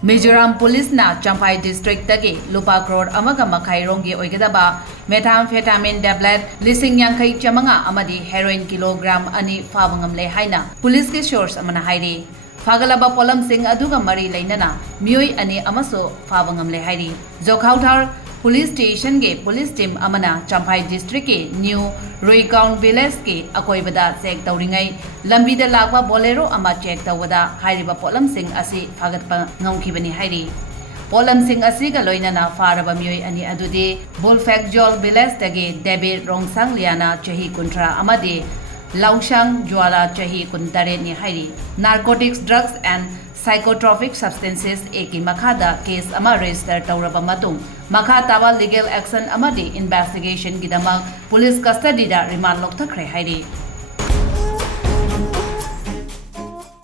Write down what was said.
Mizoram Police na Champhai District tagi Lupa crore amaga makai Romgi oigadaba methamphetamine tablet Lising yankai chamanga Amadi Heroin kilogram ani Faba Ngamle haina Police ke source amana hairi Fagalaba polam sing aduga mari lainana Meoi ani amaso Faba Ngamle hairi Jokhauthar Police Station ke Police Team amana Champhai District ke New Roycound Village ke akoibada check tauringai lambida lakwa bolero ama check tawada hairiba polam sing asi fagatpa ngamkhibani hairi polam sing asi ga loinana faraba Meoi ani adudi Bullfacjol Village tagi David Rongsang Liana chahi kuntra amadi Lausang Jwala chahi kuntare ni hairi narcotics drugs and psychotropic substances eki makhada case ama register tawraba matung makha tawa legal action amadi investigation gidamak police custody da remand lokthakre hairi